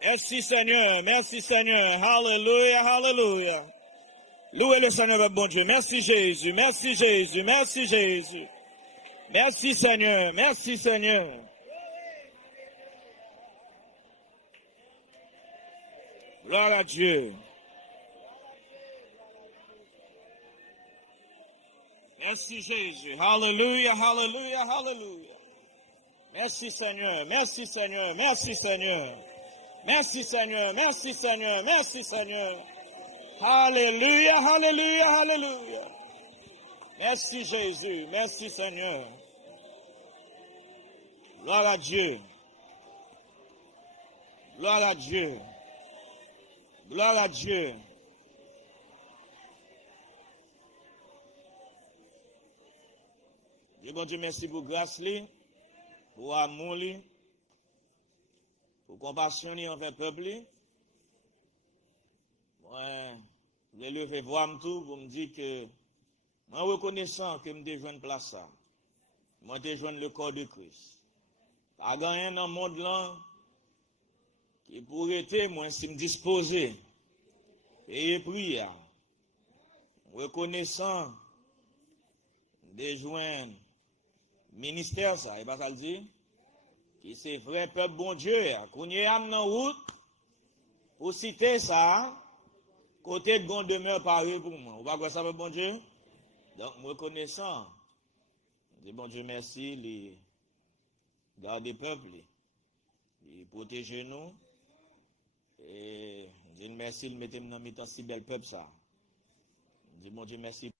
Merci Seigneur, merci Seigneur. Hallelujah, hallelujah. Louez le Seigneur, bon Dieu. Merci Jésus, merci Jésus, merci Jésus. Merci Seigneur, merci Seigneur. Gloire à Dieu. Merci Jésus. Hallelujah, hallelujah, hallelujah. Merci Seigneur, merci Seigneur, merci Seigneur. Merci Seigneur, merci Seigneur, merci Seigneur. Alléluia, alléluia, alléluia. Merci Jésus, merci Seigneur. Gloire à Dieu. Gloire à Dieu. Gloire à Dieu. Dieu bon Dieu, merci pour grâce, pour amour, pour compassion envers le peuple. Je vais lever voir tout pour me dire que moi reconnaissant que je me une place ça. Moi je le corps de Christ. Pas gagné dans le monde là qui pourrait être moi si me disposer et prier. Reconnaissant de joindre ministère ça, et pas ça le dire qui c'est vrai peuple bon Dieu, qu'on y âme dans route pour citer ça. Côté de bon demeure pareil pour moi. Vous va quoi ça, bon Dieu? Donc, reconnaissant. Je dis, bon Dieu, merci, les garder peuple, les protéger nous. Et je dis, merci, le mettez dans mi-temps si bel peuple ça. Je dis, bon Dieu, merci.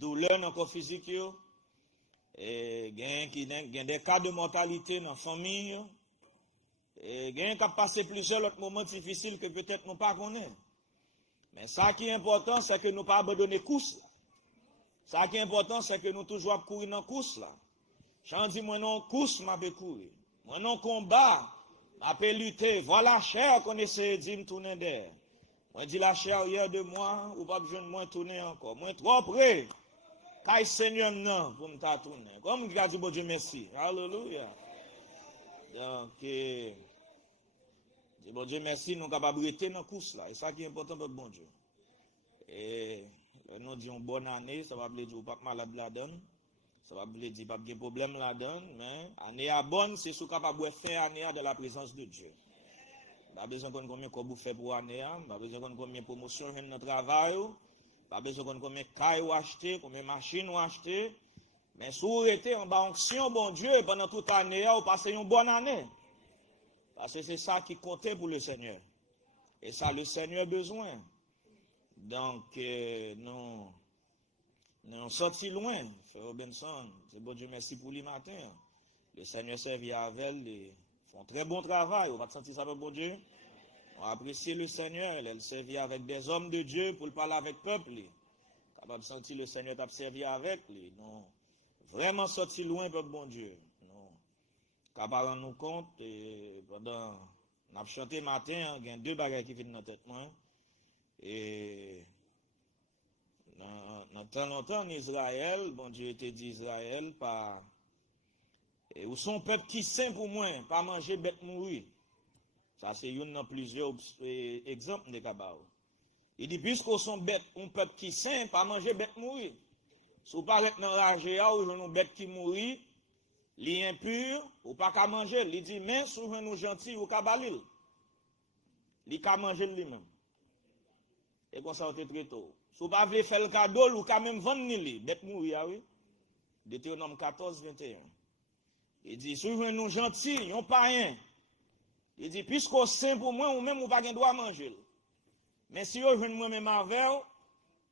Douleur dans le corps physique, et gain des cas de mortalité dans la famille, et gain qui a passé plusieurs autres moments difficiles que peut-être nous pas connaissons. Mais ça qui est important, c'est que nous pas abandonner course. Ça qui est important, c'est que nous toujours courir dans course là. J'en dis moi non course m'a peux courir. Moi non combat m'a peux lutter. Voilà la chair qu'on essaie de me tourner derrière. Moi dis la chair hier de moi ou pas besoin de moi tourner encore. Moi trop près. Kay Seigneur non pour me tourner. Comme il a dit bon Dieu merci. Alléluia. Donc bon Dieu merci, nous sommes capables de rester dans la course là. Et ça qui est important pour bon Dieu. Et nous disons bonne année, ça va dire pas malade la donne. Ça va dire pas de problème la donne, mais année à bonne, c'est ce capable de faire année dans la présence de Dieu. Pas besoin de combien qu'on fait pour année, pas besoin de combien promotion dans notre travail, pas besoin de combien caille ou acheter, combien machine ou acheter. Mais si vous êtes en bas onction, bon Dieu, pendant toute l'année, vous passez une bonne année. Parce que c'est ça qui comptait pour le Seigneur. Et ça, le Seigneur a besoin. Donc, nous sommes sortis loin, Frère Robinson. C'est bon Dieu, merci pour le matin. Le Seigneur servit avec elle, ils font très bon travail. On va sentir ça, bon Dieu. On apprécie le Seigneur. Elle servit avec des hommes de Dieu pour parler avec le peuple. Capable de sentir le Seigneur t'a servi avec lui. Nous vraiment sortis loin, peuple bon Dieu. Capable de nous compte, pendant on a chanté matin, il y a deux bagages qui viennent dans tête moi. Et dans tant longtemps en Israël, bon Dieu était dit Israël par et où son peuple qui saint pour moi, pas manger bête mourir. Ça c'est une dans plusieurs exemples de cabao. Il dit puisqu'on sont bête, un peuple qui saint, pas manger bête mourir. Si vous parlez dans la GA ou une bête qui mourit, li impur, ou pas qu'à manger, il dit mais si vous nous gentil ou qu'à balil. Li qu'à manger lui-même. Et comme ça on très tôt. Si vous pas voulez faire le cadeau, ou quand même vendre li, bête mourir oui. Deutéronome 14 21. Il dit si vous nous gentil, on pas rien. Il dit puisqu'on saint pour moi ou même ou pas gain droit manger. Mais si vous venez moi même avec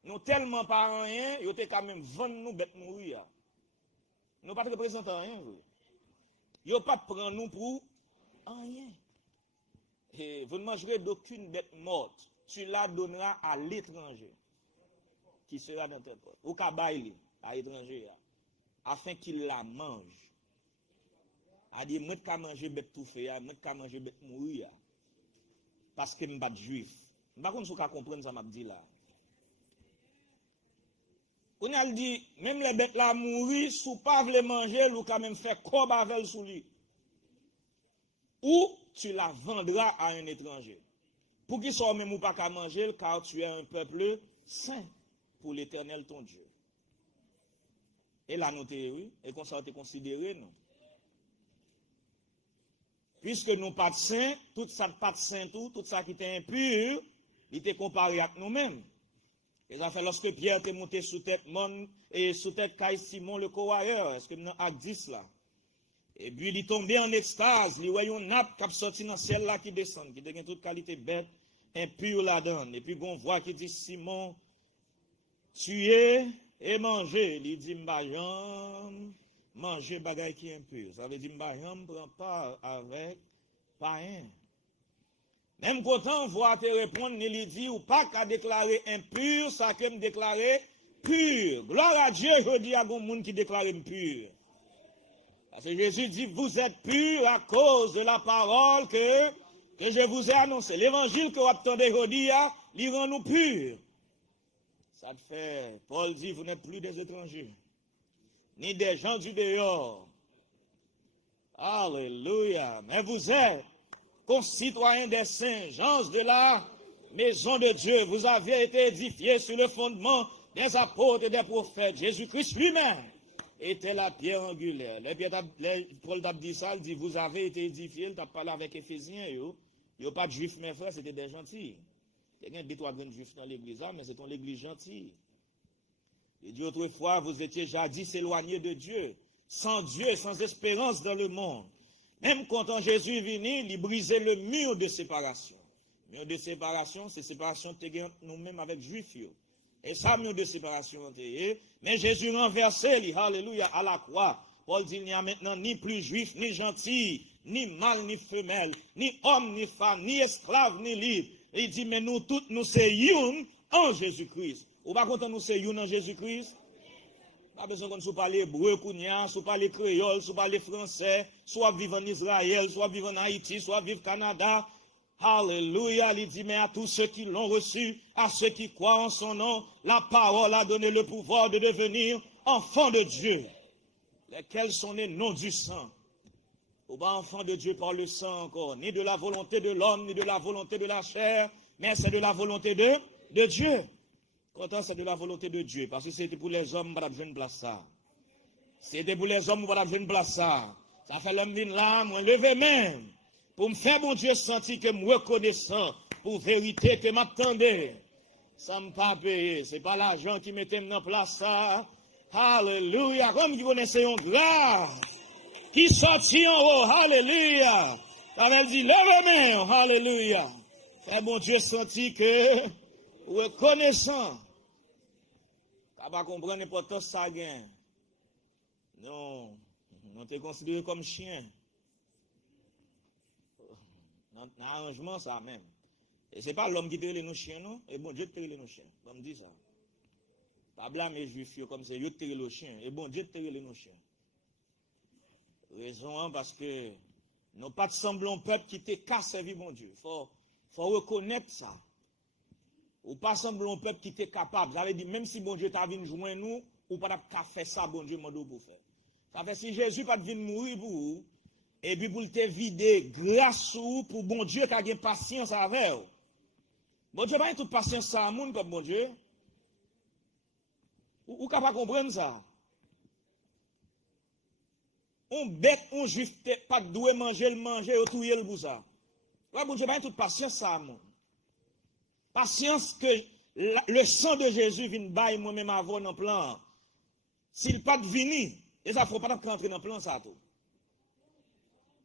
nous tellement pas rien, yo te quand même vendre nous bête mourir. Nous pas représenter rien. Yo pas prendre nous pour rien. Et vous ne mangerez d'aucune bête morte. Tu la donneras à l'étranger qui sera dans ton porte. Ou kabaïli à l'étranger afin qu'il la mange. A dit moi ka manger bête tout fait, moi ka manger bête mourir. Parce que m'pas juif. Par contre, vous comprendre ça m'a dit là. On a dit, même les bêtes là mourir, sous pas les manger, ou quand même faire cob avec sous lui. Ou tu la vendras à un étranger. Pour qu'il soit même ou pas qu'à manger, car tu es un peuple saint pour l'Éternel ton Dieu. Et la noté, oui, et qu'on s'en considéré, non. Puisque nous pas de saints, tout ça pas de saint, tout ça qui était impur, il était comparé avec nous-mêmes. Et ça fait lorsque Pierre était monté sous tête Mon et sous tête Caï Simon le coureur, est-ce que nous avons 10 là? Et puis il est tombé en extase, il voyait une nappe qui a sorti dans le ciel là qui descend, qui devient toute qualité bête, impure là-dedans. Et puis on voit qui dit Simon, tuez et mangez. Il dit Mbajam, manger bagaille qui est impur. Ça veut dire Mbajam prend part avec païen. Même quand on voit te répondre, il dit, ou pas qu'à déclarer impur, ça que me déclarer pur. Gloire à Dieu, je dis à un monde qui déclare impur. Parce que Jésus dit, vous êtes purs à cause de la parole que je vous ai annoncée. L'évangile que vous attendez aujourd'hui, il rend nous purs. Ça te fait, Paul dit, vous n'êtes plus des étrangers, ni des gens du dehors. Alléluia. Mais vous êtes concitoyens des saints, gens de la maison de Dieu. Vous avez été édifiés sur le fondement des apôtres et des prophètes. Jésus-Christ lui-même était la pierre angulaire. Paul t'a dit ça, il dit, vous avez été édifiés, il t'a parlé avec Éphésiens, il n'y a pas de juifs, mes frères, c'était des gentils. Il y a des trois grands juifs dans l'église, mais c'est ton église gentille. Il dit autrefois, vous étiez jadis éloignés de Dieu, sans Dieu, sans espérance dans le monde. Même quand Jésus est venu, il brisait le mur de séparation. Le mur de séparation, c'est séparation de nous-mêmes avec les Juifs. Et ça, mur de séparation, mais Jésus renversé, alléluia, à la croix. Paul dit, il n'y a maintenant ni plus juif, ni gentil, ni mâle, ni femelle, ni homme, ni femme, ni esclave, ni libre. Il dit, mais nous tous, nous sommes en Jésus-Christ. Ou pas content, nous sommes en Jésus-Christ? Pas besoin qu'on soit parler hébreu, soit parler créole, soit parler français, soit vivre en Israël, soit vivre en Haïti, soit vivre au Canada. Alléluia, il dit, mais à tous ceux qui l'ont reçu, à ceux qui croient en son nom, la parole a donné le pouvoir de devenir enfants de Dieu, lesquels sont les noms du sang. Ou pas enfants de Dieu par le sang encore, ni de la volonté de l'homme, ni de la volonté de la chair, mais c'est de la volonté de Dieu. Pourtant, c'est de la volonté de Dieu. Parce que c'était pour les hommes, on va une place ça. C'était pour les hommes, on va une place ça. Ça fait l'homme vient là, moi, lever même. Pour me faire, mon Dieu, sentir que me reconnaissant pour vérité que m'attendais. Ça me pas payer. C'est pas l'argent qui mettait dans place ça. Alléluia. Comme qui connaissait un grave. Qui sortit en haut. Alléluia. Ça veut dire, levez même. Alléluia. Fait, mon Dieu, sentir que reconnaissant. Tu vas comprendre l'importance de ça. Non, on te considéré comme chien. Dans l'arrangement, ça même. Et ce n'est pas l'homme qui te nos chiens, non? Et bon Dieu te nos chiens. Comme dit ça. Pas blâmer les juifs comme c'est eux qui te nos chiens. Et bon Dieu te nos chiens. Raison, parce que nous pas de semblant peuple qui te casse servi mon Dieu. Faut reconnaître ça. Ou pas semblant peuple qui était capable. Vous avez dit, même si bon Dieu t'a venu joindre nous, ou pas qu'à faire ça, bon Dieu m'a dit pour faire. Ça fait si Jésus pas venu mourir pour vous, et puis pour te vider grâce pour bon Dieu qui a une patience avec vous. Bon Dieu n'a pas toute patience à monde comme bon Dieu. Ou capable comprendre ça? On bête, on juif, pas doué manger, ou touyer le pour ça. Bon Dieu n'a pas toute patience à monde. Patience que le sang de Jésus vient bailler moi-même avant dans le plan. S'il pas de vini, et ça ne faut pas rentrer dans le plan ça tout.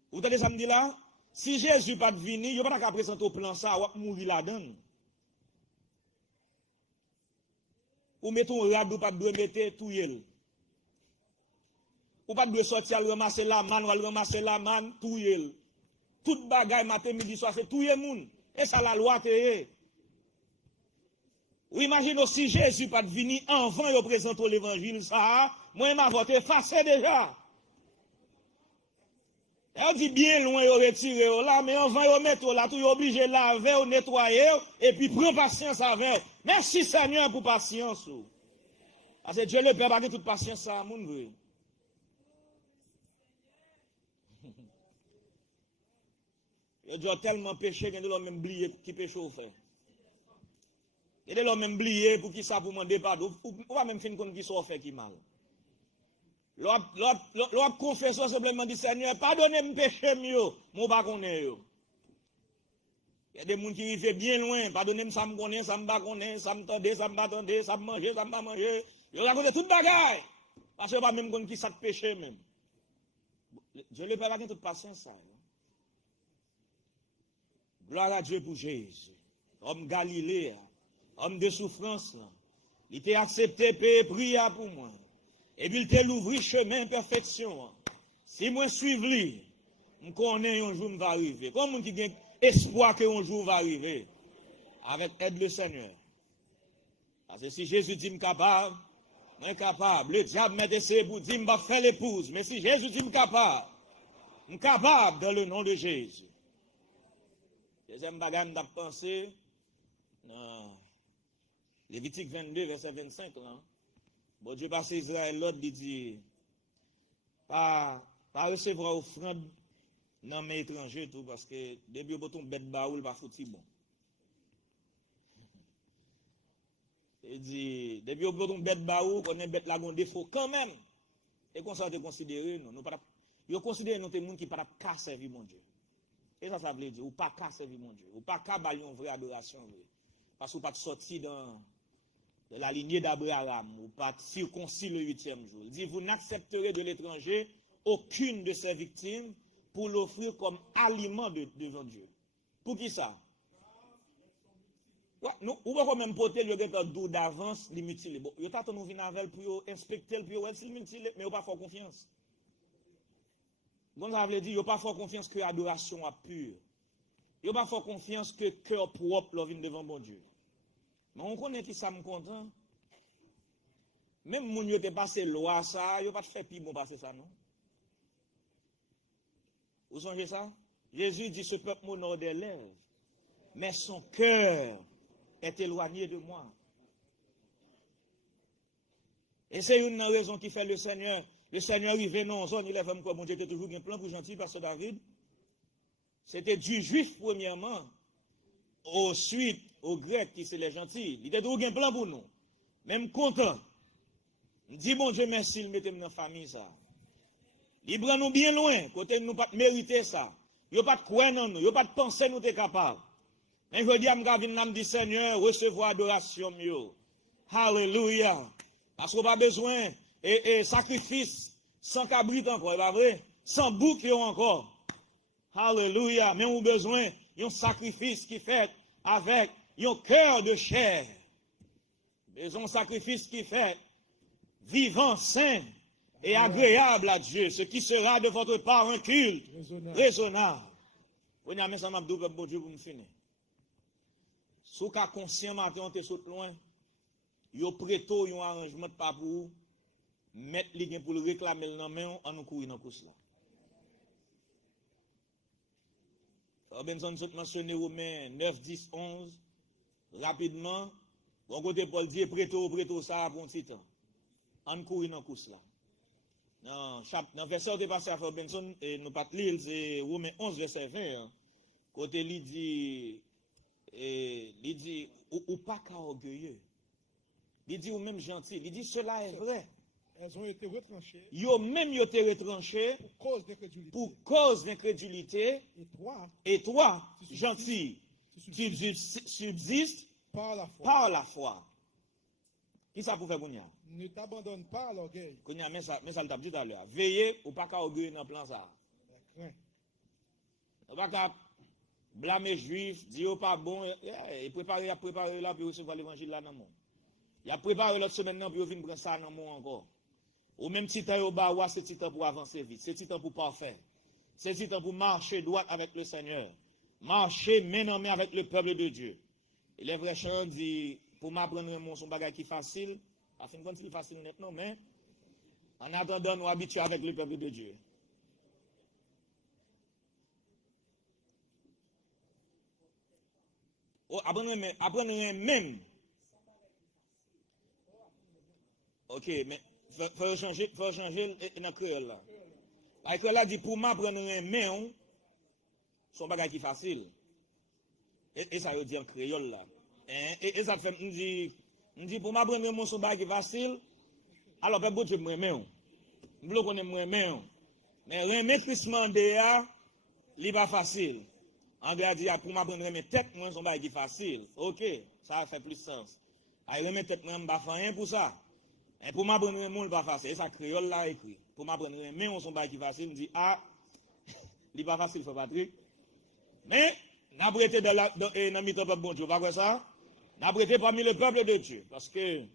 Vous entendez ça me dit là? Si Jésus pas de vini, il ne va pas présenter au plan ça, ou mourir là-dedans. Ou mettons un rad ou pas de mettre tout yel. ou pas de sortir à ramasser la manne, ou à ramasser la manne, tout yel. Tout bagaille matin, midi, soir, c'est tout yel moun. Et ça la loi te. Ou imagine si Jésus pas venu avant de présenter l'évangile, ça, moi, m'a voté effacé déjà. Elle dit bien loin, yo retiré là, mais avant yo mettre là, tout yo obligé laver, ou nettoyer, et puis prendre patience avec. Merci Seigneur pour patience. Parce que Dieu le Père pas toute patience ça, moun vrai. Et Dieu tellement péché qu'il a même oublié qui péché au fait. Il a même oublié pour qui ça pour demander pardon, ou pas même fin qu'on qui soit fait qui mal. L'autre confession simplement dit Seigneur, pardonnez-moi péché mieux, moi pas connais yo. Il y a des gens qui vivent bien loin, pardonnez-moi ça me connaît, ça me pas connaît, ça me tendait, ça me pas tendait, ça me manger, ça me pas manger. Yo raconte toute bagaille. Parce que pas même qu'on qui ça péché même. Dieu le Père a toute patience ça. Gloire à Dieu pour Jésus. Homme Galilée, homme de souffrance là. Il était accepté payer prière pour moi. Et puis il t'a l'ouvri chemin perfection. Si moi suivre lui, je connais un jour va arriver. Comme on qui a espoir que un jour va arriver. Avec aide le Seigneur. Parce que si Jésus dit capable, je suis capable. Le diable m'a essayé pour dire que je vais faire l'épouse. Mais si Jésus dit capable, je suis capable dans le nom de Jésus. Deuxième bagage, je pensé, Lévitique 22, verset 25, là. Bon Dieu passe Israël, l'autre dit, pas recevoir offrande dans mes étrangers, tout, parce que depuis que vous bête baoul, pas foutu bon. Il dit, depuis que vous bête baoul, qu'on est bête là, on défaut quand même. Et qu'on soit considéré, nous pas, vous considérez nous des gens qui ne peuvent pas servir mon Dieu. Et ça veut dire, ou pas qu'à servir mon Dieu, ou pas qu'à balayer une vraie adoration, parce que vous pas sorti dans la lignée d'Abraham, ou pas circoncis le 8e jour. Il dit, vous n'accepterez de l'étranger aucune de ses victimes pour l'offrir comme aliment devant Dieu. Pour qui ça? Ouais, nous, ou pas même porter le gars d'eau d'avance, les mutiler. Bon, vous t'attendez nous venir avec pour inspecter, puis ouais, s'il mutile, mais vous pas fort confiance. Bon, ça veut dire, vous pas fort confiance que l'adoration est pure. Vous pas fort confiance que cœur propre vient devant bon Dieu. Mais on connaît qui ça me content. Même moun yo te passé loi ça, yo pas fait pire bon passer ça non. Vous songez ça? Jésus dit ce peuple m'honore des lèvres, mais son cœur est éloigné de moi. Et c'est une raison qui fait le Seigneur arrivé non zone, il est vraiment quoi, mon Dieu était toujours un plan pour gentil pasteur David. C'était du juif premièrement, ensuite aux Grecs qui c'est les gentils. Il était toujours un plan pour nous. Même content. Il dit bon Dieu merci, il mettait dans la famille ça. Il prend nous bien loin, côté nous pas mériter ça. Il pas de croire dans nous, il pas de penser nous t'es capable. Mais je dis à me dit Seigneur, recevoir adoration mieux. Alléluia. Parce qu'on n'a pas besoin et sacrifice sans cabrit encore, pas vrai? Sans bouc encore. Alléluia. Mais on a besoin d'un sacrifice qui fait avec un cœur de chair. Besoin d'un sacrifice qui fait vivant, saint et agréable à Dieu, ce qui sera de votre part un culte raisonnable. Vous n'avez pas besoin de bon Dieu pour me finir. Si vous êtes conscient, matin, on te saute loin, vous prêtez un arrangement de pas pour vous, mettre les gains pour le réclamer dans la main, en nous courir dans la course là. Robinson a mentionné Romains 9, 10, 11, rapidement, on côté Paul dit, prêtez ça pour un petit temps. En courir dans la course là. Dans le verset de passé à Robinson, nous pas lire, c'est Romains 11, verset 20. Côté il dit, ou pas qu'à orgueilleux. Il dit, ou même gentil. Il dit, cela est vrai. Elles ont été retranchées. Yo même yo été retranché pour cause d'incrédulité. Et toi, gentil, tu subsistes par la foi. Qui ça pour faire Kounia? Ne t'abandonne pas à l'orgueil. Kounia, mais ça le dit tout à l'heure. Veillez ou pas qu'à orgueil dans le plan ça. Ou pas qu'à blâmer juif, dire pas bon, et préparer là pour recevoir l'évangile là dans le monde. Il a préparé l'autre semaine pour venir prendre ça dans le monde encore. Ou même si tu au bas, c'est petit temps pour avancer vite, c'est petit temps pour parfait. C'est petit temps pour marcher droit avec le Seigneur. Marcher main en main avec le peuple de Dieu. Et les vrais chants disent, pour m'apprendre mon son bagage qui est facile, à fin de compte, c'est facile maintenant, mais en attendant, nous habituons avec le peuple de Dieu. Oh, apprenez même. Ok, mais faut changer dans le créole là. La créole là dit pour m'apprendre un main, son bagage qui est facile. Et ça veut dire en créole là. Et ça fait, me dit pour m'apprendre mon son bagage qui est facile, alors peut-être je me main. Je ne connais pas main. Mais remettrissement de là, il pas facile. André a dit, pour m'apprendre mes têtes, moi, son bagage qui est facile. Ok, ça fait plus sens. Remettre tête, moi, je ne vais pas faire pour ça. Et pour m'apprendre mes mots, il pas facile. Et ça, créole là écrit. Pour m'apprendre mes mains, son bagage qui est facile, il dit, ah, il n'est pas facile, frère Patrick. Mais, n'a pas été dans le peuple bon Dieu, pas quoi ça? N'a pas été parmi le peuple de Dieu. Parce que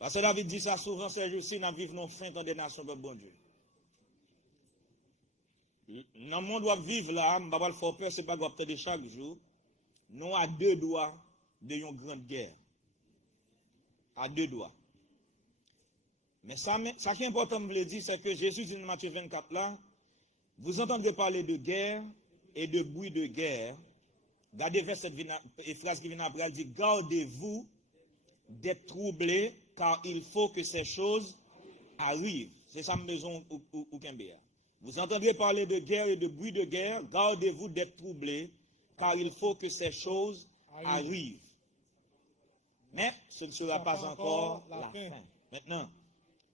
David dit ça souvent, c'est juste, nous vivons fin dans des nations, peuple bon Dieu. Dans le monde où on vit là, je ne vais pas le faire peur, c'est pas grave de chaque jour. Nous à deux doigts de une grande guerre. À deux doigts. Mais ça qui est important de le dire, c'est que Jésus dit dans Matthieu 24 là, vous entendrez parler de guerre et de bruit de guerre. Regardez vers cette phrase qui vient après, elle dit, gardez-vous d'être troublés, car il faut que ces choses arrivent. C'est ça maison ou Kembéa. Vous entendrez parler de guerre et de bruit de guerre, gardez-vous d'être troublés, car il faut que ces choses arrivent. Mais ce ne sera pas encore la fin. Maintenant,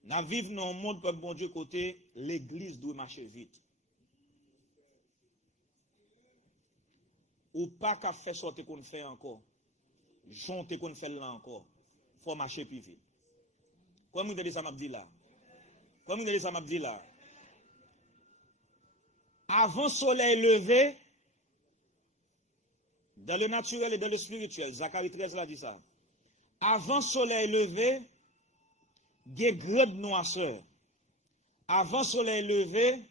nous vivons dans un monde, peuple bon Dieu, côté, l'église doit marcher vite. Ou pas qu'à faire sortir qu'on fait encore. Jonter qu'on fait là encore. Il faut marcher plus vite. Comment vous avez ça m'a dit là? Comment vous avez ça m'a dit là? Avant soleil levé, dans le naturel et dans le spirituel, Zacharie 13 l'a dit ça. Avant soleil levé, il y a grande noirceur. Avant soleil levé,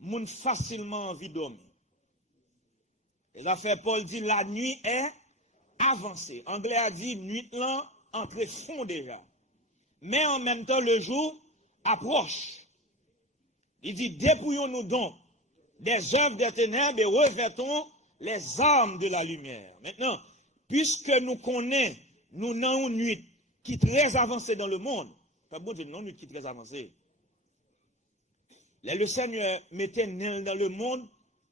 moun facilement envie dormir. Et l'affaire Paul dit la nuit est avancée. Anglais a dit nuit là entre fond déjà. Mais en même temps le jour approche. Il dit dépouillons-nous donc des œuvres des ténèbres et revêtons les armes de la lumière. Maintenant, puisque nous connaissons, nous avons une nuit qui est très avancée dans le monde, pas bon, non, une nuit qui est très avancée. Là, le Seigneur mettait dans le monde,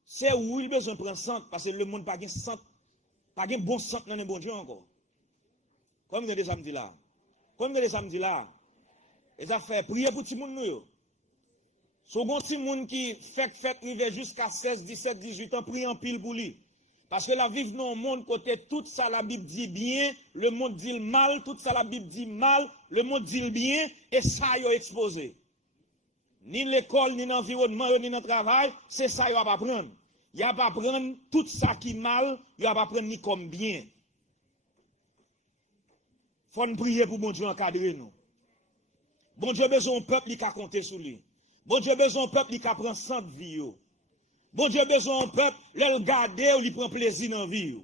c'est où il a besoin de prendre centre, parce que le monde n'a pas de centre, pas de bon centre dans le bon Dieu encore. Comme vous avez samedi là. Comme vous avez samedi là. Et ça fait prier pour tout le monde. Second petit monde qui fait arriver jusqu'à 16, 17, 18 ans, prie en pile pour lui. Parce que la vie dans le monde, côté tout ça, la Bible dit bien, le monde dit mal, tout ça, la Bible dit mal, le monde dit bien, et ça, y a exposé. Ni l'école, ni l'environnement, ni le travail, c'est ça, il va pas prendre. Il va pas prendre tout ça qui est mal, il va pas prendre ni comme bien. Faut nous prier pour bon Dieu encadrer nous. Bon Dieu besoin d'un peuple qui a compté sur lui. Bon Dieu besoin d'un peuple qui a pris sang de vie. Bon Dieu besoin d'un peuple, le garder ou lui prend plaisir dans la vie.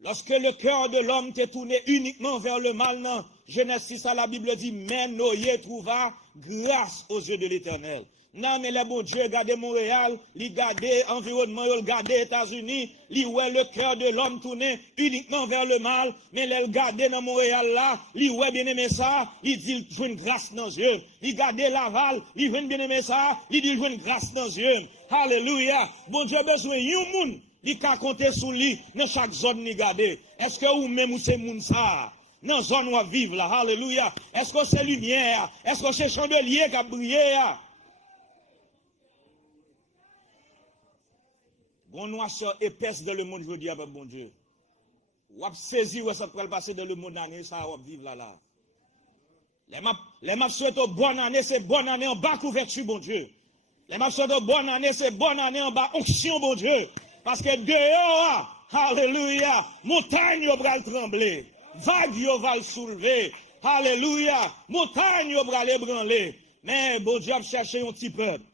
Lorsque le cœur de l'homme t'est tourné uniquement vers le mal, non, Genèse 6, la Bible dit, mais Noé trouva grâce aux yeux de l'Éternel. Non, mais le bon Dieu, regardez Montréal, il regarde l'environnement, il regarde les États-Unis, il voit le cœur de l'homme tourné uniquement vers le mal, mais il regarde dans Montréal là, il voit bien aimé ça, il dit, il joue une grâce dans les yeux. Il regarde Laval, il voit bien aimé ça, il dit, il joue une grâce dans les yeux. Alléluia. Bon Dieu, besoin d'un monde, il a compté sur lui, dans chaque zone, il regarde. Est-ce que vous même, c'est moun ça? Dans la zone où on vit là, alléluia. Est-ce que c'est lumière? Est-ce que c'est chandelier qui a brillé? Bon noirceur épaisse dans le monde, je veux dire, avec bon Dieu. Ou saisi où ça peut passer dans le monde année, ça va vivre là. Les maps souhaitent bonne année, c'est bonne année en bas couverture, bon Dieu. Les maps souhaitent bonne année, c'est bonne année en bas onction, bon Dieu. Parce que dehors, alléluia, montagne va trembler, vague va le soulever. Alléluia. Montagne au bras les branlés. Mais bon Dieu a cherché un petit peuple.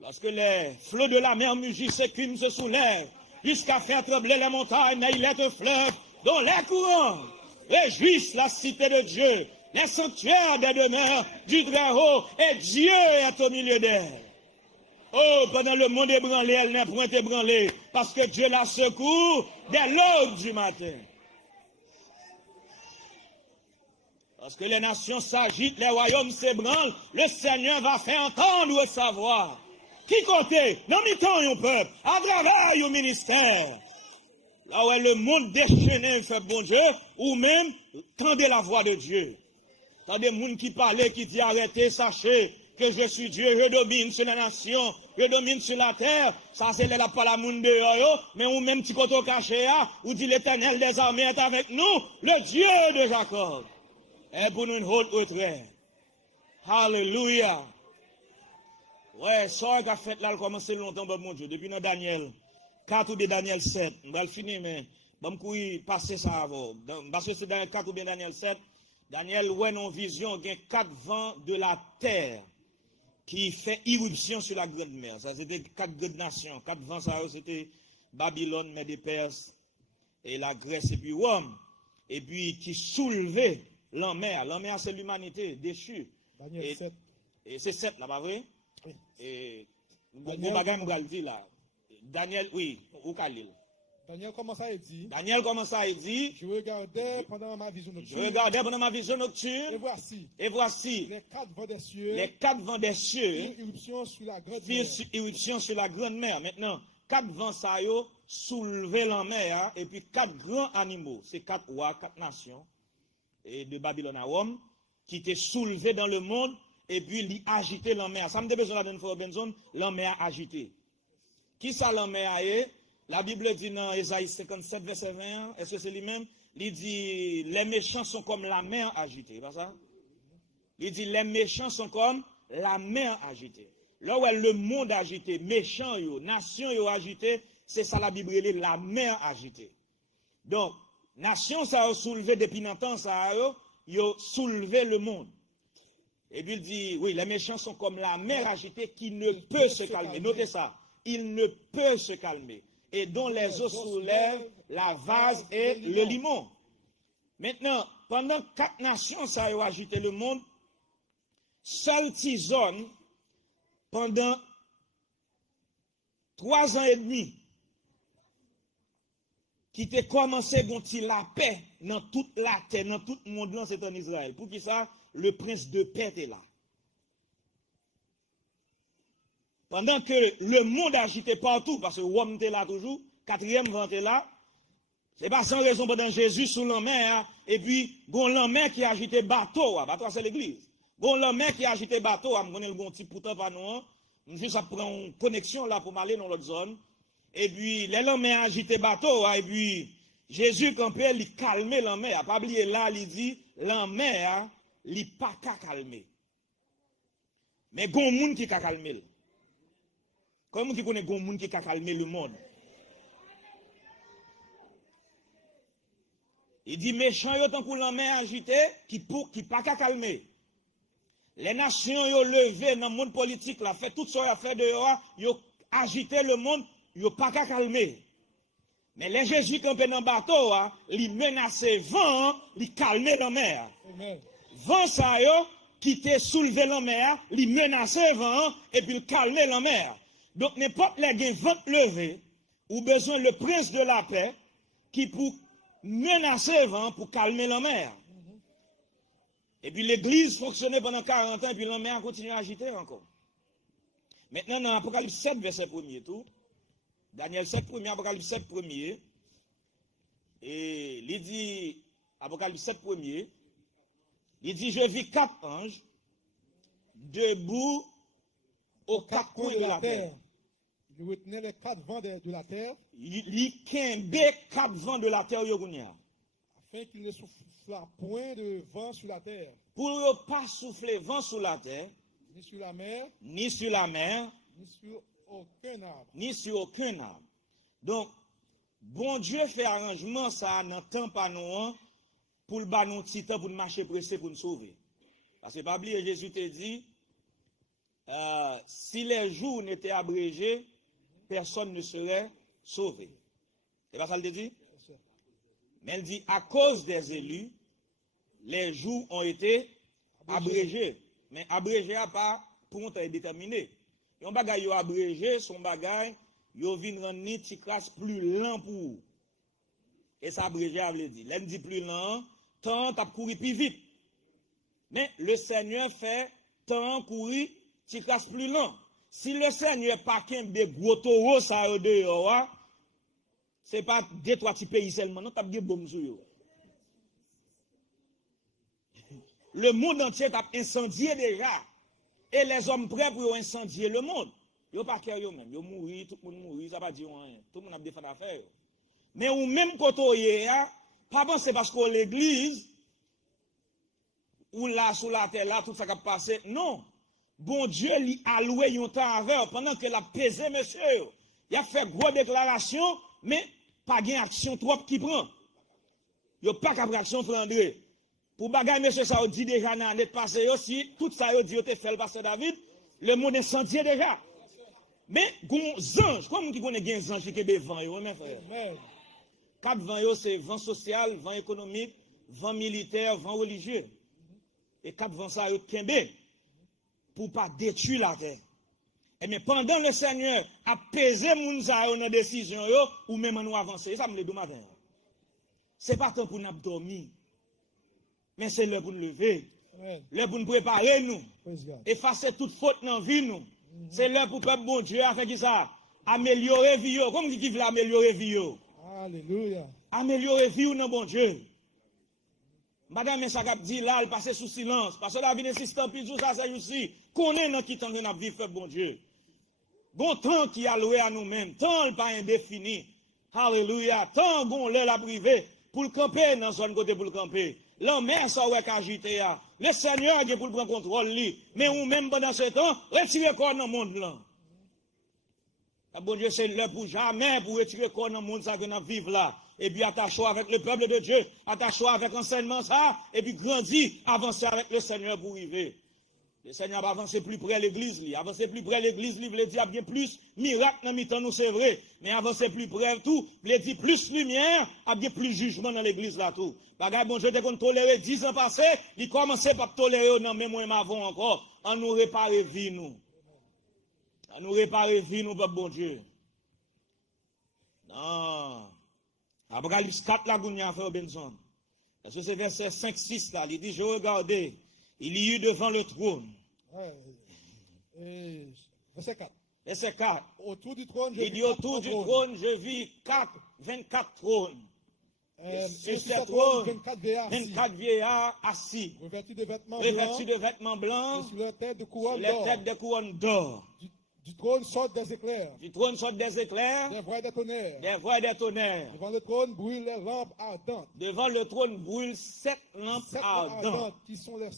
Lorsque les flots de la mer mugissent et qu'une se soulève, jusqu'à faire trembler les montagnes, mais il est un fleuve dont les courants réjouissent la cité de Dieu, les sanctuaires des demeures du Très-Haut, et Dieu est au milieu d'elle. Oh, pendant le monde ébranlé, elle n'est point ébranlée, parce que Dieu la secoue dès l'aube du matin. Lorsque les nations s'agitent, les royaumes s'ébranlent, le Seigneur va faire entendre sa voix. Qui comptait? Non, mi-temps, un peuple, à travers un ministère. Là où est le monde déchaîné, fait bon Dieu, ou même, tendez la voix de Dieu. Tendez le monde qui parlait, qui dit arrêtez, sachez que je suis Dieu, je domine sur les nations, je domine sur la terre. Ça, c'est la pas la monde dehors, mais ou même petit coteau caché, ou dit l'Éternel des armées est avec nous, le Dieu de Jacob. Et pour nous une haute retraite. Alléluia. Ouais, ça qu'a fait là, commencé longtemps, mon Dieu, depuis dans Daniel 4 ou de Daniel 7. On va le finir, mais je vais passer ça avant. Parce que c'est Daniel 4 ou bien Daniel 7. Daniel, ouais, non vision, il y a 4 vents de la terre qui fait irruption sur la grande mer. Ça, c'était 4 grandes nations. 4 vents, ça, c'était Babylone, mais des Perses, et la Grèce, et puis Rome. Et puis, qui soulevait l'enmer. L'enmer, c'est l'humanité déchue. Daniel 7. Et c'est 7, là, pas vrai? Oui. Et bon bagage me dit là. Daniel, oui, ou Khalil. Daniel commence à dire. Daniel commence à dire. Je regardais pendant ma vision nocturne. Je regardais pendant ma vision nocturne. Et voici. Les 4 vents des cieux. Les 4 vents des cieux. Irruption sur la grande mer. Irruption sur la grande mer. Maintenant, 4 vents ça yo soulever la mer et puis 4 grands animaux. C'est 4 rois, 4 nations et de Babylone à Rome qui étaient soulevés dans le monde. Et puis, il agité la mer. Ça me dit besoin de la Benson, la mer agité. Qui ça la mer est? La Bible dit dans Ésaïe 57, verset 21, est-ce que c'est lui-même? Il dit, les méchants sont comme la mer agitée, pas ça? Il dit, les méchants sont comme la mer agitée. Là où est le monde agité, méchant yo, nation yo agité, c'est ça la Bible, la mer agitée. Donc, nation ça a soulevé depuis longtemps, ça a soulevé le monde. Et puis il dit, oui, les méchants sont comme la mer agitée qui ne peut se calmer. Notez ça. Il ne peut se calmer. Et dont les eaux soulèvent la vase et le limon. Maintenant, pendant 4 nations, ça a agité le monde, seule zone, pendant 3 ans et demi, qui était commencé à la paix dans toute la terre, dans tout le monde, c'est en Israël. Pour qui ça? Le prince de paix est là. Pendant que le monde agitait partout, parce que Rome était là toujours, 4e vent était là, c'est pas sans raison pendant Jésus sous la mer, et puis, bon la mer qui agitait bateau, bateau c'est l'église. Bon la mer qui agitait bateau, je connais le bon petit pourtant pas nous, je ça prend une connexion là pour m'aller dans l'autre zone, et puis, les mer agitait bateau, et puis, Jésus, quand il calmait la mer, pas oublier là, il dit, la mer, li pas qu'à calmer. Mais gon moun qui ka calmer. Comment qui connaît gon moun qui ka calmer le monde? Il dit méchant yo tant pour la main agité qui pas qu'à calmer. Les nations yo levé dans le monde politique là fait tout ça fait dehors, yo agité le monde, yo pas qu'à calmer. Mais les Jésus campé dans bateau, li menacer vent, li calmer la mer. Amen. Vent ça yo qui te soulevé la mer, li menacer vent et puis calmer la mer. Donc n'importe les gen vent levé ou besoin le prince de la paix qui pour menacer vent pour calmer la mer. Et puis l'église fonctionnait pendant 40 ans et puis la mer a continué à agiter encore. Maintenant dans Apocalypse 7 verset 1er tout, Daniel 7 1er, Apocalypse 7 1er et il dit Apocalypse 7 1er, il dit, je vis 4 anges debout aux 4 coins de la terre. Il retenait les 4 vents de la terre. Il kembe 4 vents de la terre. Afin qu'il ne souffle point de vent sur la terre. Pour ne pas souffler vent sur la terre. Ni sur la mer. Ni sur la mer. Ni sur aucun arbre. Ni sur aucun arbre. Donc, bon Dieu fait arrangement ça dans le temps pas nous. pour le ballon petit temps pour marcher pressé pour nous sauver. Parce que pas oublier, Jésus te dit, si les jours n'étaient abrégés, personne ne serait sauvé. C'est pas ça qu'il dit? Mais elle dit, à cause des élus, les jours ont été abrégés. Mais abrégés à pas pour un temps déterminé. Yon bagay yo abrégé, son bagay, yo vin rendre ni ti classe plus lent pour vous. Et ça abrégé a veut dire. L'elle dit plus lent, temps t'a couru plus vite. Mais le Seigneur fait temps courir ti classe plus lent. Si le Seigneur pas qu'un de gros taureau ça yo dehors, c'est pas deux trois petits pays seulement, non, t'as bien bon sur yo. Le monde entier t'a incendié déjà. Et les hommes prêts pour incendier le monde. Yo pas care yo même, yo mourir, tout le monde mourir, ça pas dire rien. Tout le monde a des affaires. Mais ou même quand on y est, pas penser parce que l'église ou là sur la terre là tout ça qui a passé. Non. Bon Dieu lui a loué un temps avec pendant que l'a pesé monsieur. Il a fait gros déclaration mais pas gain action trop qui prend. Yo pas qu'à action André. Pour bagay monsieur ça dit déjà dans l'année passée aussi, tout ça yo dit yo te fait le pasteur David, le monde incendié déjà. Mais gon ange, comme qui connaît gen ange qui devant yo, mes frères. Quatre vent yo c'est vent social, vent économique, vent militaire, vent religieux. Et quatre vent ça yo kembe pour pas détruire la terre. Et mais pendant le Seigneur a pesé moun sa yo dans décision yo ou même nous avancer, ça me le do matin. C'est pas temps pour nous dormir. Mais c'est l'heure pour nous lever. L'heure pour nous préparer nous. Effacer toute faute dans la vie nous. C'est l'heure pour peuple bon Dieu à faire ça. Améliorer vie yo. Comme qui veut améliorer vie yo. Alléluia. Améliorer vie dans bon Dieu. Madame Mensakap dit là, elle passe sous silence. Parce que la vie insistant puis tout ça c'est aussi. Connaît dans qui temps qu'on a vivre peuple bon Dieu. Bon temps qui a loué à nous-mêmes. Temps pas indéfini. Alléluia. Temps bon l'heure la privée. Pour le camper dans zone côté pour le camper. L'homme ça ouais agité. Le Seigneur est pour prendre contrôle lui. Mais ou même pendant ce temps, retirer corps dans le monde là. Bon Dieu, c'est l'heure pour jamais pour retirer corps dans le monde ça que nous vivons là. Et puis attacher avec le peuple de Dieu, attacher avec l'enseignement ça, et puis grandir, avancer avec le Seigneur pour arriver. Le Seigneur va avancer plus près de l'église, avancer plus près de l'église, il veut dire bien plus miracle dans mi-temps, nous c'est vrai, mais avancer plus près tout, il veut dire plus lumière, bien plus jugement dans l'église là tout. Bagay bon Dieu, qu'on toléré 10 ans passés, il commençait par tolérer, non, mais moi, m'avons encore, on nous réparer vie nous. On nous réparer vie nous, peuple bon Dieu. Non. Apocalypse 4, là, Gounia, frère Benson. Parce que c'est verset 5-6 là, il dit, je regardais, il y eut devant le trône. Verset 4. Verset 4. Autour du trône, il dit, autour du trône, je vis 24 trônes. Sur ces trônes, 24 vieillards assis. Revêtus de vêtements blancs. Et sur leur tête de couronnes d'or. Du trône sortent des éclairs. Du trône sortent des éclairs. Des voix et des tonnerres. Des voix et des tonnerres. Devant le trône brûlent les lampes ardentes. Devant le trône brûlent 7 lampes ardentes. Qui sont les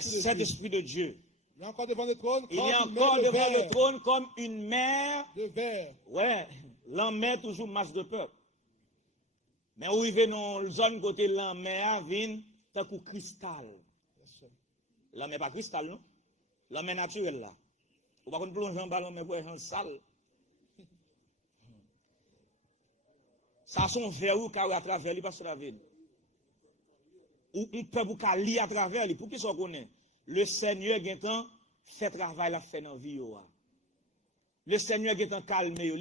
7 esprits de Dieu. Il y a encore devant le trône. Il y a encore devant le trône comme une mer de verre. Ouais, l'en mer toujours masse de peuple. Mais où il vient dans la zone côté l'en mer vient tant que cristal. L'en mer pas cristal non? L'en mer naturel là. Ou pas qu'on plonge en ballon mais pour un sale. Ça son verre ou à travers lui parce que la ville. Ou on peut vous lire à travers lui pour qu'il soit connaît. Le Seigneur Gentan fait travail la fait dans vie yo. Le Seigneur Gentan calme yo.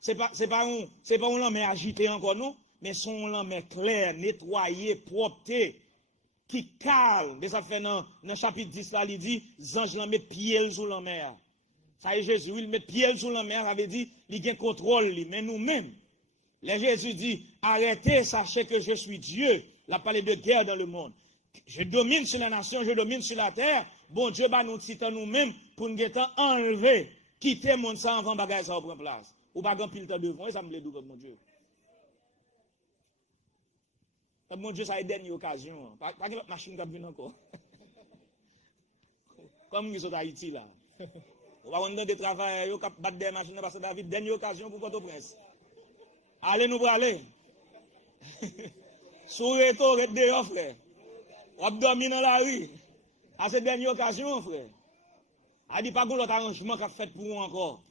C'est pas un l'homme agité encore non, mais son l'homme clair, nettoyé, propre qui calme. Mais ça fait dans chapitre 10 là, il dit ange l'en met pied sur la mer. Ça y est Jésus, il met pied sur la mer, ça veut dire il gagne contrôle lui, mais nous-mêmes. Le Jésus dit arrêtez, sachez que je suis Dieu. Il a parlé de guerre dans le monde. Je domine sur la nation, je domine sur la terre. Bon Dieu, bah nous titan nous-mêmes pour nous enlever, quitter le monde ça avant bagage ça prend place. Ou pas grand pile temps devant, et ça me le dit comme mon Dieu. Comme mon Dieu, ça a une dernière occasion. Pas que l'autre machine qui vient encore. Comme ils sont à Haïti là. On va donner des travailleurs, ils ont battre des machines parce que David, dernière occasion pour Port-au-Prince. Allez nous pour aller. Sous retour, dehors, frère. On dormi dans la rue. À cette dernière occasion, frère. A dit pas qu'on l'autre arrangement qu'a fait pour vous encore.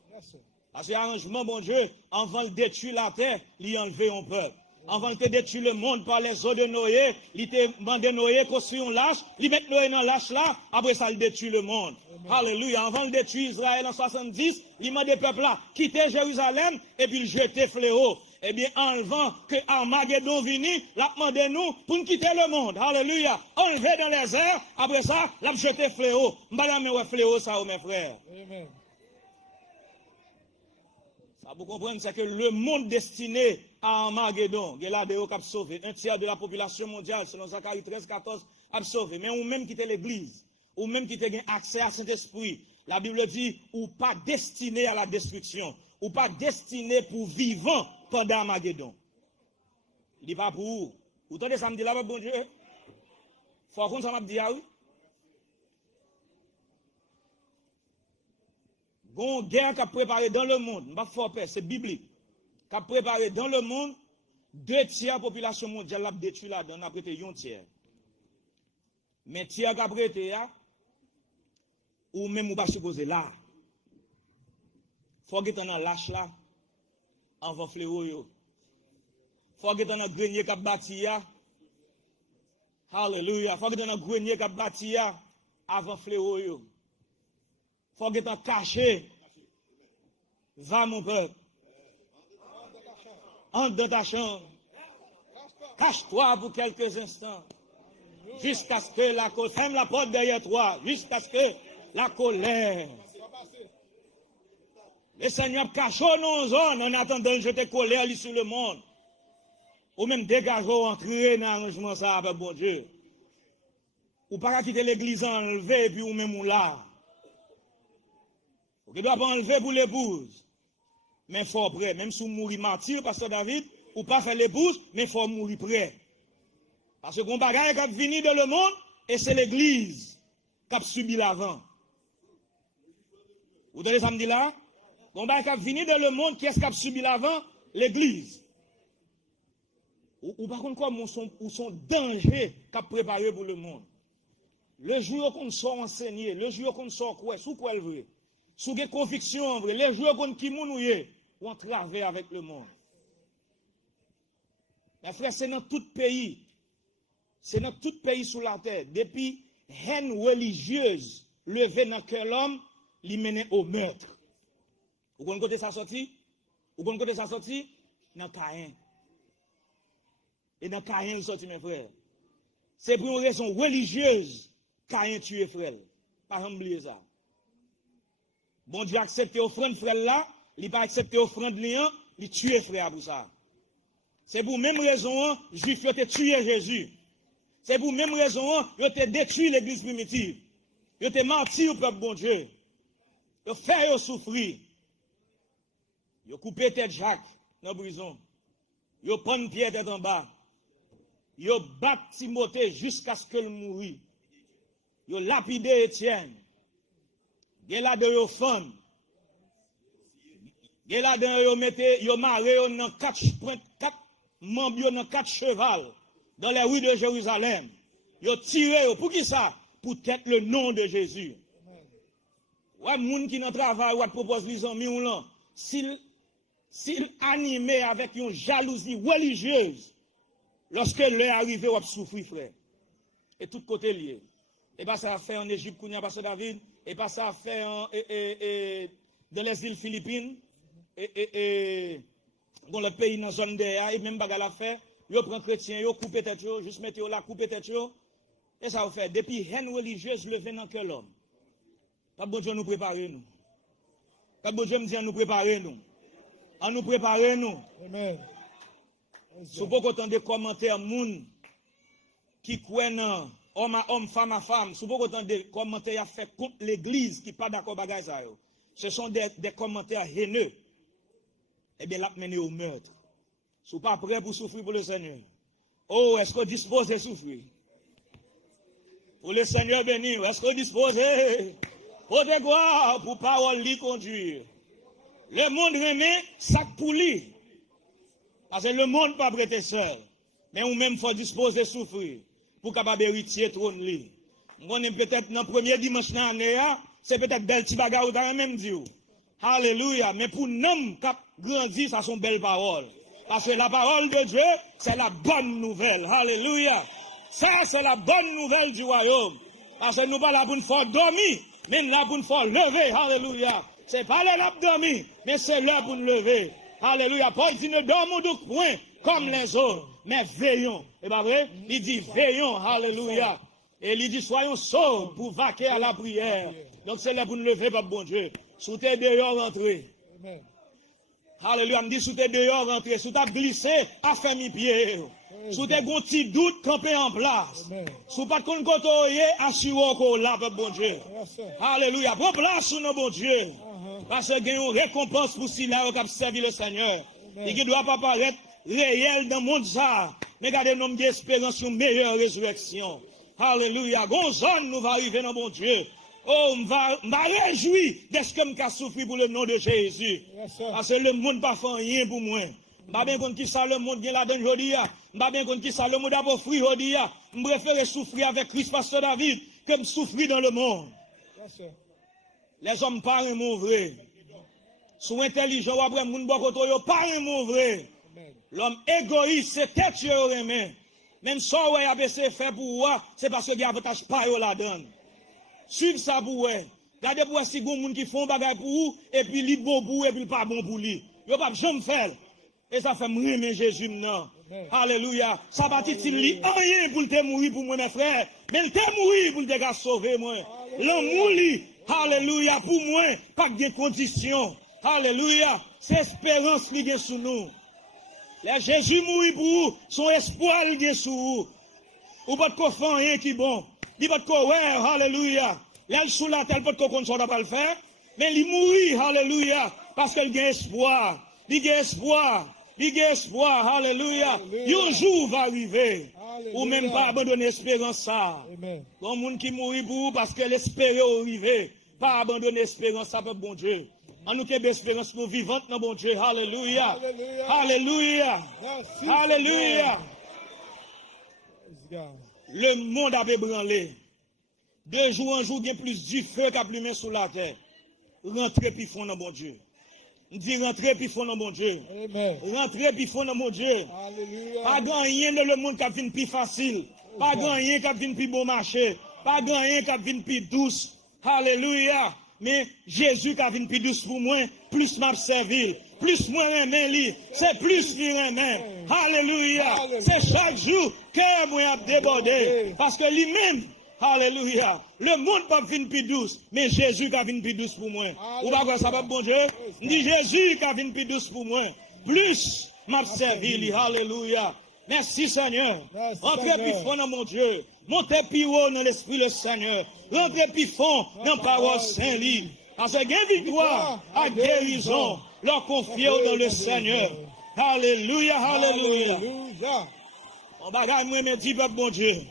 Parce que l'arrangement, bon Dieu, avant de détruire la terre, il a enlevé un peuple. Avant de détruire le monde par les eaux de Noé, il t'a demandé Noé construire un lâche, il met Noé dans le lâche là, après ça, il détruit le monde. Amen. Alléluia. Avant de détruire Israël en 70, il m'a des peuples là, quitter Jérusalem, et puis il jetait fléau. Eh bien, enlevant que Armageddon vini, l'a demandé nous pour nous quitter le monde. Alléluia. Enlevé dans les airs, après ça, l'a jeté fléau. M'bagame ouais fléau ça, mes frères. Amen. Ça, vous comprenez, c'est que le monde destiné à Armageddon, il y a là de qui a sauvé. Un tiers de la population mondiale, selon Zacharie 13, 14, a sauvé. Mais ou même quitter l'église, ou même quitter accès à Saint-Esprit, la Bible dit, ou pas destiné à la destruction, ou pas destiné pour vivant pendant Armageddon. Il dit pas pour vous. Vous entendez ça me dit là, bon Dieu? Faut qu'on ça m'a dit, ah oui? Bon guerre qu'a préparé dans le monde, pas fort peur, c'est biblique. Qu'a préparé dans le monde, 2 tiers de la population mondiale a détruit là-dedans, a prêté 1 tiers. Mais tiers qu'a prêté, ou même ou pas supposé là. Faut que tu en lâche là, avant fléau yo. Faut que tu en grenier qu'a bâti ya. Alléluia. Faut que tu en grenier qu'a bâti ya, avant fléau yo. Faut que tu en caché. Va mon peuple. Entre dans ta chambre. Cache-toi pour quelques instants. Jusqu'à ce que la colère, ferme la porte derrière toi. Jusqu'à ce que la colère. Le Seigneur cache nos zones en attendant de jeter colère sur le monde. Ou même dégager entrer dans l'arrangement ça avec bon Dieu. Ou pas quitter l'église enlevée et puis ou même ou là. Vous ne doit pas enlever pour l'épouse. Mais il faut prêt. Même si vous mourrez martyr, pasteur David, ou pas faire l'épouse, mais il faut mourir prêt. Parce que qu'on bagaille qui a venu dans le monde, et c'est l'église qui a subi l'avant. Vous donnez ça me dit là? Qu'on bagaille qui a venu dans le monde, qui est-ce qui a subi l'avant? L'église. Ou par contre, comme son danger qui a préparé pour le monde. Le jour qu'on soit enseigné, le jour qu'on soit quoi, sous quoi elle veut. Sous des convictions en vrai, les jours qu'on qui mounouye, ou en travers avec le monde. Mes frères, c'est dans tout pays. C'est dans tout pays sous la terre. Depuis haine religieuse levée dans cœur l'homme, lui mène au meurtre. Vous connaissez côté ça sorti? Vous connaissez côté ça sorti? Dans Caïn. Et dans Caïn il sorti, mes frères. C'est pour une raison religieuse Caïn tué frère. Pas oublier ça. Bon Dieu a accepté offrande frère là, il n'a pas accepté offrande liant, il tue frère pour ça. C'est pour même raison, Juif ont tué Jésus. C'est pour même raison, ils ont détruit l'église primitive. Ils ont menti au peuple bon Dieu. Ils ont fait souffrir. Ils ont coupé tête Jacques dans la prison. Ils ont pris Pierre tête en bas. Ils ont battu Timothée jusqu'à ce qu'il mourût. Ils ont lapidé Étienne. Ils ont de yo femmes. Ils ont de yo mette, yo maré dans 4 membres dans 4 chevals dans les rues de Jérusalem. Ils ont tiré pour qui ça? Pour tête le nom de Jésus. Ouais, moun qui dans travail ou propose les amis ou là, s'il animé avec une jalousie religieuse, lorsque l'est arrivé, ou souffrir, frère. Et tout côté lié. Et pas ça a fait en Égypte, Kounia, pasteur David, et pas ça a fait dans les îles Philippines, dans le pays, dans la zone de et même bagal a fait, yo prend chrétien, yo coupe tête, juste mettre yo la coupe tête, et ça a fait, depuis haine religieuse, levé dans que l'homme. Pas bon Dieu nous préparer nous. Pas bon Dieu me dit à nous préparer nous. À nous préparer nous. Amen. Si vous entendez des commentaires, moun qui croient homme à homme, femme à femme, si vous entendez des commentaires faits contre l'église qui n'est pas d'accord avec ça, ce sont des commentaires haineux. Eh bien, là, mené au meurtre. Si vous n'êtes pas prêt pour souffrir pour le Seigneur. Oh, est-ce que vous disposez à souffrir? Pour le Seigneur béni, est-ce que vous disposez? Pour de gloire, pour parole lui conduire. Le monde remet sac pour lui. Parce que le monde pas prêté seul. Mais ou même faut disposer à souffrir. pour capable héritier trône li. On est peut-être dans le premier dimanche dans l'année, c'est peut-être belle petit bagarre ou dans même dire. Alléluia. Mais pour nous qui grandi, ça sont belles paroles. Parce que la parole de Dieu, c'est la bonne nouvelle. Alléluia. Ça, c'est la bonne nouvelle du royaume. Parce que nous pas là pour nous faire dormir, mais nous là pour nous faire lever. Alléluia. C'est pas là pour dormir, mais c'est là pour nous lever. Alléluia. Paul dit, ne dormons donc point comme les autres, mais veillons. Et pas vrai? Il dit, veillons. Alléluia. Et il dit, soyons sobres pour vaquer à la prière. Donc c'est là pour nous lever, papa bon Dieu. Sous tes dehors rentrés. Alléluia. Me dit, sous tes dehors rentrés. Sous ta glissé, à faire mes pieds. Sous tes gros petits doutes, camper en place. Sous pas de compte côtoyer, assurez qu'on là, papa bon Dieu. Alléluia. Prends place sous nos bon Dieu. Parce qu'il y a une récompense pour ceux qui ont servi le Seigneur. Et qui ne doit pas paraître réel dans le monde. Mais regardez, nous avons espérance sur une meilleure résurrection. Alléluia. Gonzone nous va arriver dans mon Dieu. Oh, je me réjouis de ce que je souffrir pour le nom de Jésus. Parce que le monde n'a pas fait rien pour moi. Je ne sais pas qui ça le monde vient là-dedans aujourd'hui. Je ne sais pas qui ça le monde a offert aujourd'hui. Je préfère souffrir avec Christ, pasteur David, que me souffrir dans le monde. Les hommes parlent un mot vrai. Sont intelligents, après, moun bokoto yo parlent un mot vrai. L'homme égoïste, c'est tête yo remet. Même ça, ouais, a baissé fait pour moi, c'est parce qu'il y a avantage pas yo la donne. Suivre ça pour ouais. Regardez pour si bon moun qui font bagay pour vous, et puis li bon pour et puis pas bon pour lui. Yo pas jamais faire. Et ça fait m'aimer Jésus non. Alléluia. Ça va ti li rien pour te mourir pour moi mes frères, mais il te mourir pour te sauver moi. L'amour li, alléluia, pour moi, pas de conditions. Alléluia. C'est espérance qui est sous nous. Les Jésus mourit pour vous, son espoir qui est sous vous. Ou pas de faire rien qui est bon. Il pas de ouais, alléluia. Là, sous la terre, pas de qu'on ne pas le faire. Mais il mourit, alléluia, parce qu'il a espoir. Il a espoir. Il a espoir, alléluia. Un jour va arriver. Ou même pas abandonner l'espérance ça. Comme monde qui mourit pour vous parce qu'elle espérait arriver. Pas abandonner l'espérance ça, bon Dieu. En nous qu'est espérance nous vivante, non bon Dieu. Alléluia. Alléluia. Alléluia. Le monde avait branlé. De jour en jour, il y a plus du feu qu'à plumer sous la terre. Rentrez puis fond dans bon Dieu. On dit rentrez puis fond dans bon Dieu. Rentrez puis fond dans bon Dieu. Pas gagner dans le monde qui vient plus facile. Pas gagner qui vient plus bon marché. Pas gagner qui vient plus douce. Alléluia. Mais Jésus qui vient plus douce pour moi, plus m'a servi. Plus moi remets lui, c'est plus lui remets. Alléluia. C'est chaque jour que moi a débordé. Parce que lui-même, alléluia, le monde pas venir plus douce, mais Jésus qui vient plus douce pour moi. Ou pas quoi ça va bon Dieu? Dit Jésus qui vient plus douce pour moi. Plus m'a servi, alléluia. Merci Seigneur. Entrez plus fond dans mon Dieu. Montez plus haut dans l'esprit le Seigneur. Rentrez plus fond dans la parole Saint-Livre. Parce que gain victoire à guérison, leur confier dans le Seigneur. Alléluia, alléluia. On va gagner, mais dit, bon Dieu.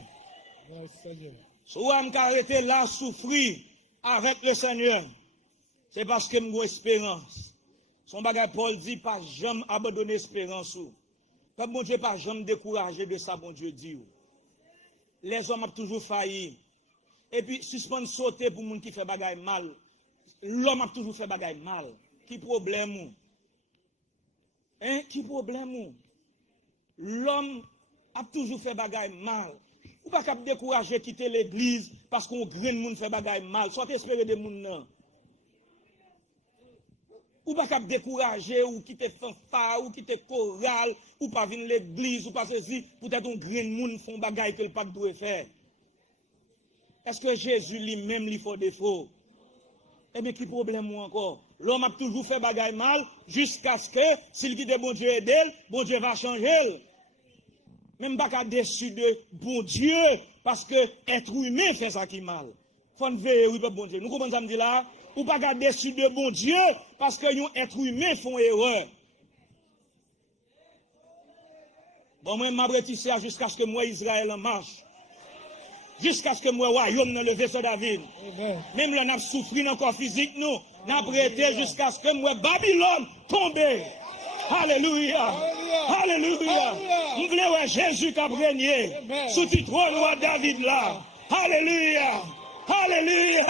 Si vous arrêtez là, souffrir avec le Seigneur, c'est parce que j'ai espérance. Son bagage Paul dit, pas jamais abandonner l'espérance. Pas bon Dieu, pas jamais décourager de ça, bon Dieu dit. Les hommes ont toujours failli. Et puis, suspendre sauter pour les gens qui font bagage mal. L'homme a toujours fait bagage mal. Qui problème? Hein? Qui problème? L'homme a toujours fait bagage mal. Ou pas qu'à décourager quitter l'église parce qu'on grain monde fait bagage mal. Soit espérer des monde non. Ou pas qu'à décourager ou quitter fanfare ou quitter chorale ou pas venir l'église ou pas ceci peut-être on grain monde font bagage que le pape doit faire. Est-ce que Jésus lui-même lui faut défaut? Eh bien, qui problème encore? L'homme a toujours fait bagaille mal jusqu'à ce que, s'il quitte bon Dieu et d'elle, bon Dieu va changer. Même pas qu'à déçu de bon Dieu, parce que être humain fait ça qui mal. Faut ne veiller, oui, bon Dieu. Nous comprenons ça me dit là? Ou pas qu'à déçu de bon Dieu, parce que nous, être humain, font erreur. Bon, moi, m'abrétissé jusqu'à ce que moi, Israël en marche. Jusqu'à ce que moi, royaume dans le vaisseau David. Même là, nous avons souffert dans le corps physique, nous. Nous avons prêté jusqu'à ce que moi, Babylone tombe. Alléluia. Alléluia. Nous voulons Jésus qui a régné sous le trône roi David là. Alléluia. Alléluia.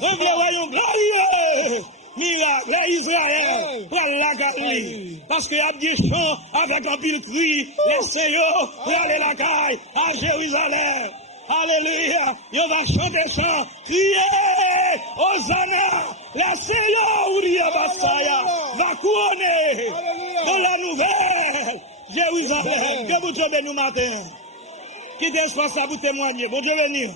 Nous voulons un glorieux miracle Israël pour la Galilée. Parce qu'il y a des chants avec un pile cri. Laissez-le pour aller la caille à Jérusalem. Alléluia. Il va chanter ça. Crier. Hosanna. Laissez-le ou dire Bassaya. Va couronner. Dans la nouvelle. Jérusalem. Que vous trouvez nous matin. Qui t'espace à vous témoigner. Bon Dieu venir.